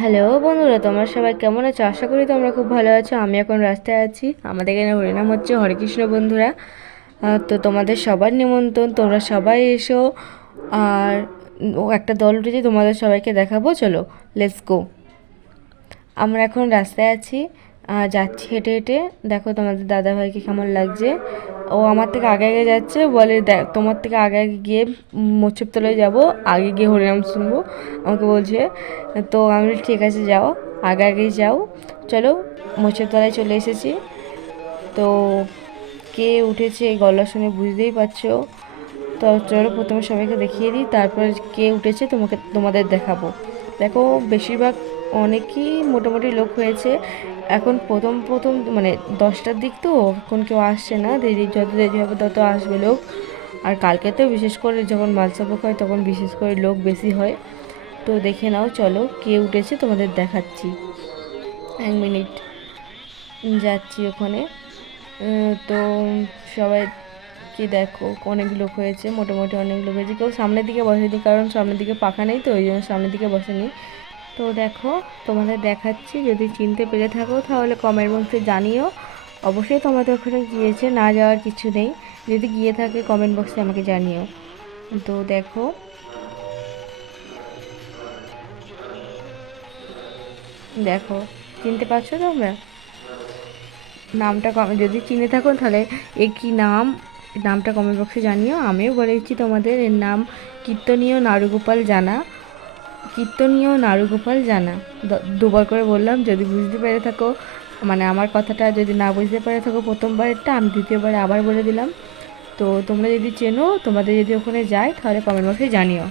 Hello বন্ধুরা, তোমরা সবাই কেমন আছো? আশা করি তোমরা খুব ভালো আছো। আমি এখন রাস্তায় আছি। আমাদের এখানে হরিনাম হচ্ছে, হরে কৃষ্ণ বন্ধুরা। তো তোমাদের সবার নিমন্ত্রণ, তোমরা সবাই এসো। আর একটা দল উঠেছে, তোমাদের সবাইকে দেখাবো। চলো, লেটস গো। আমরা এখন রাস্তায় আছি, যাচ্ছি হেঁটে হেঁটে। দেখো তোমাদের দাদাভাইকে কেমন লাগছে। ও আমার থেকে আগে আগে যাচ্ছে, বলে দেখ তোমার থেকে আগে আগে গিয়ে মোচ্ছের তলায় যাবো, আগে গিয়ে হরিনাম শুনবো আমাকে বলছে। তো আমি বলি, ঠিক আছে যাও, আগে আগেই যাও। চলো, মোচ্ছের তলায় চলে এসেছি। তো কে উঠেছে এই গলা শুনে বুঝতেই পারছো। তো চলো প্রথমে সবাইকে দেখিয়ে দিই, তারপর কে উঠেছে তোমাদের দেখাবো। দেখো বেশিরভাগ অনেকই মোটামুটি লোক হয়েছে। এখন প্রথম প্রথম মানে 10টার দিক, তো এখন কেউ আসছে না। যত দেরি হবে তত আসবে লোক। আর কালকে তো বিশেষ করে যখন মালসাভোগ হয় তখন বিশেষ করে লোক বেশি হয়। তো দেখে নাও, চলো কে উঠেছে তোমাদের দেখাচ্ছি। 1 মিনিট, যাচ্ছি ওখানে। তো সবাই কি দেখো, অনেক লোক হয়েছে, মোটামুটি অনেক লোক হয়েছে। কেউ সামনের দিকে বসেনি, কারণ সামনের দিকে পাখা নেই, তো ওই জন্য সামনের দিকে বসেনি। তো দেখো তোমাদের দেখাচ্ছি, যদি চিনতে পেরে থাকো তাহলে কমেন্ট বক্সে জানিও। অবশ্যই তোমাদের ওখানে গিয়েছে, না যাওয়ার কিছু নেই। যদি গিয়ে থাকে কমেন্ট বক্সে আমাকে জানিও। তো দেখো, দেখো চিনতে পারছো তোমরা নামটা? যদি চিনে থাকো তাহলে এ কী নাম, নামটা কমেন্ট বক্সে জানিও। আমিও বলে দিচ্ছি তোমাদের, এর নাম কীর্তনীয় নারুগোপাল জানা। কীর্তনীয় নারুগোপাল জানা। দুবার করে বললাম, যদি বুঝতে পেরে থাকো, মানে আমার কথাটা যদি না বুঝতে পেরে থাকো প্রথমবারেরটা, আমি দ্বিতীয়বারে আবার বলে দিলাম। তো তোমরা যদি চেনো, তোমাদের যদি ওখানে যায় তাহলে কমেন্ট বক্সে জানিও।